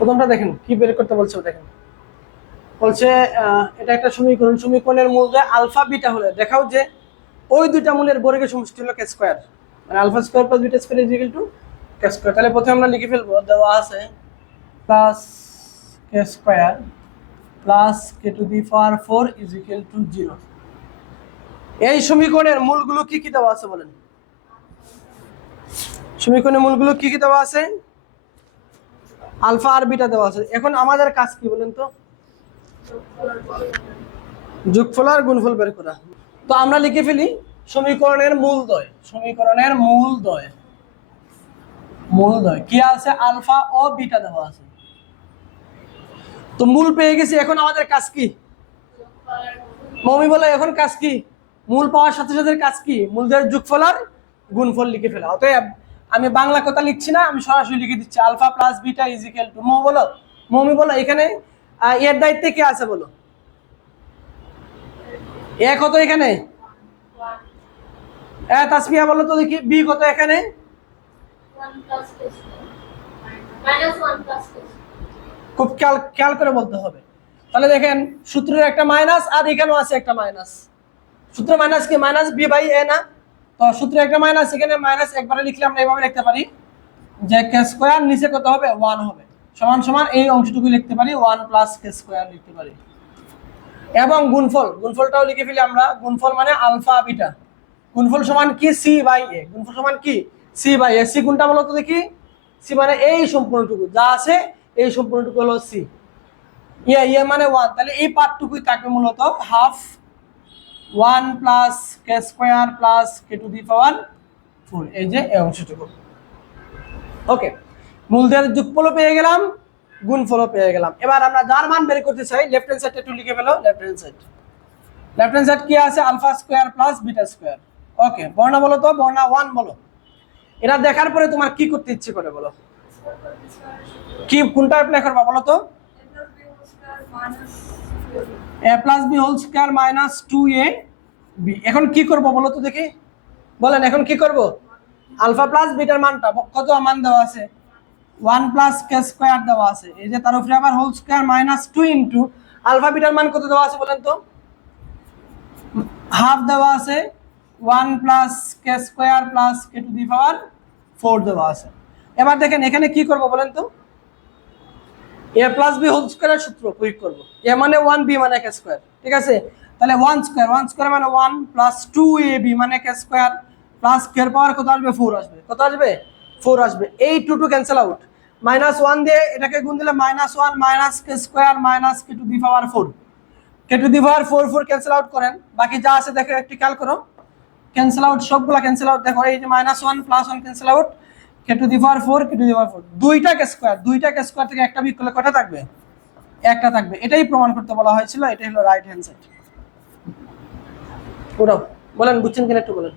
প্রথমটা দেখেন কি বের করতে বলছে, দেখেন বলছে এটা একটা সমীকরণ, সমীকরণের মূল যে আলফা বিটা হলে দেখাও যে ওই দুইটা মূলের বর্গের সমষ্টি হলো কে স্কয়ার, মানে alpha square plus beta square is equal to k square. তাহলে প্রথমে আমরা লিখে ফেলবো, দেওয়া আছে plus k square plus k to the power 4 is equal to 0। এই সমীকরণের মূলগুলো কি কি দেওয়া আছে বলেন? সমীকরণের মূলগুলো কি কি দেওয়া আছে? আলফা আর বিটা দেওয়া আছে। এখন আমাদের কাজ কি বলেন তো? যোগফল আর গুণফল বের করা। তো আমরা লিখে ফেলি সমীকরণের মূলদ্বয়, সমীকরণের মূলদ্বয়, মূলদ্বয় কি আছে? আলফা ও বিটা দেওয়া আছে। তো মূল পেয়ে গেছি, এখন আমাদের কাজ কি? মমি বলে এখন কাজ কি? মূল পাওয়ার সাথে সাথে কাজ কি? মূলদের যোগফল আর গুণফল লিখে ফেলা। অতএব আমি বাংলা কথা লিখছি না, আমি সরাসরি লিখে দিচ্ছি alpha plus beta is equal to, মমি বলো এখানে এর দায়িত্বে কে আছে বলো? এ কত এখানে? তাসমিয়া বলো তো দেখি, বি কত এখানে? খুব খেয়াল করে বলতে হবে। তাহলে দেখেন সূত্রের একটা মাইনাস আর এখানেও আছে একটা মাইনাস। সূত্র মাইনাস কি? মাইনাস বি বাই এ না? তো সূত্রে একটা মাইনাস, এখানে মাইনাস একবারে লিখলে আমরা এইভাবে লিখতে পারি যে কে স্কয়ার নিচে কত হবে? 1 হবে, সমান সমান এই অংশটুকু লিখতে পারি 1 প্লাস কে স্কয়ার লিখতে পারি। এবং গুণফল, গুণফলটাও লিখে ফেলি আমরা। গুণফল মানে আলফা বিটা, গুণফল সমান কি? সি বাই এ। গুণফল সমান কি? C by A. সি কোনটা বলো তো দেখি? সি মানে এই সম্পূর্ণটুকু যা আছে, এই সম্পূর্ণটুকু হলো সি। ইয়ে মানে 1, তাহলে এই পার্টটুকুই থাকবে মূলত half 1 plus k square plus k to the power 4, এই যে এই অংশটুকু। ওকে, মূলদের যোগফলও পেয়ে গেলাম, গুণফলও পেয়ে গেলাম। এবার আমরা যার মান বের করতে চাই লেফট হ্যান্ড সাইডটা একটু লিখে ফেলো। লেফট হ্যান্ড সাইড কি আছে? Alpha square plus beta square. Okay, Barna বলো তো, বর্ণা 1 বলো। এটা দেখার পরে তোমার কি করতে ইচ্ছে করে বলো? কি কোনটা অ্যাপ্লাই করবা বলো তো? a plus b whole square minus 2a b. এখন কি করব বলো তো দেখি, বলেন এখন কি করব? আলফা প্লাস বিটার মানটা কত মান দেওয়া আছে? 1 প্লাস কে স্কয়ার দেওয়া আছে, এই যে তার উপরে আবার whole square minus 2 into alpha বিটার মান কত দেওয়া আছে বলেন তো? হাফ দেওয়া আছে, 1 plus k square plus k to the power 4 দেওয়া আছে। এবার দেখেন এখানে কি করব বলেন তো? a প্লাস বি হোল স্কয়ারের সূত্র প্রয়োগ করব। a মানে 1, b মানে কে স্কয়ার, ঠিক আছে? তাহলে 1 স্কয়ার মানে 1 প্লাস 2ab মানে কে স্কয়ার প্লাস কে এর পাওয়ার কত আসবে? 4 আসবে। কত আসবে? 4 আসবে। এই 2 টু ক্যান্সেল আউট, -1 দিয়ে এটাকে গুণ দিলে -1 minus k square minus k to the power 4, k to the power 4 cancel out করেন, বাকি যা আছে দেখো একটু খেয়াল করো, ক্যান্সেল আউট, সবগুলা ক্যান্সেল আউট। দেখো এই যে -1 plus 1 cancel out, k to the power 4 k to the power 4, দুইটা কে স্কয়ার থেকে একটা বিয়োগ করলে কয়টা থাকবে? একটা থাকবে। এটাই প্রমাণ করতে বলা হয়েছিল, এটাই হলো রাইট হ্যান্ড সাইড। ওরাও বলেন বুঝছেন কিনা একটু বলেন।